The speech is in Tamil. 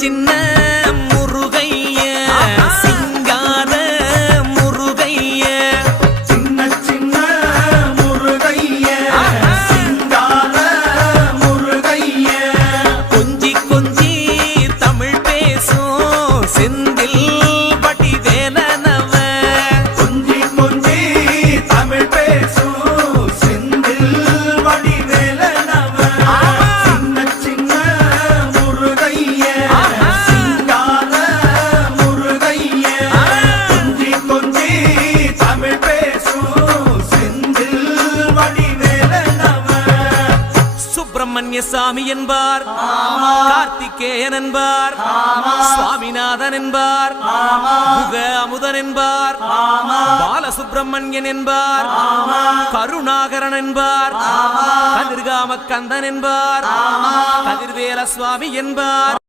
சின்ன முருகைய சிங்கார முருகைய சின்ன சின்ன முருகைய சிங்கார முருகைய கொஞ்சி கொஞ்சி தமிழ் பேசும் செந்தில் வடிவேலனவ கொஞ்சி கொஞ்சி தமிழ் பேசும் செந்தில் வடிவேலனவ சின்ன சின்ன முருகைய சிங்கார முருகைய கொஞ்சி கொஞ்சி தமிழ் பேசும் செந்தில் வடிவேலனவ சுப்பிரமணிய சாமி என்பார், கார்த்திகேயன் என்பார், சுவாமிநாதன் என்பார், முக அமுதன் என்பார், பாலசுப்பிரமணியன் என்பார், கருணாகரன் என்பார், கதிர்காம கந்தன் என்பார், கதிர்வேல சுவாமி என்பார்.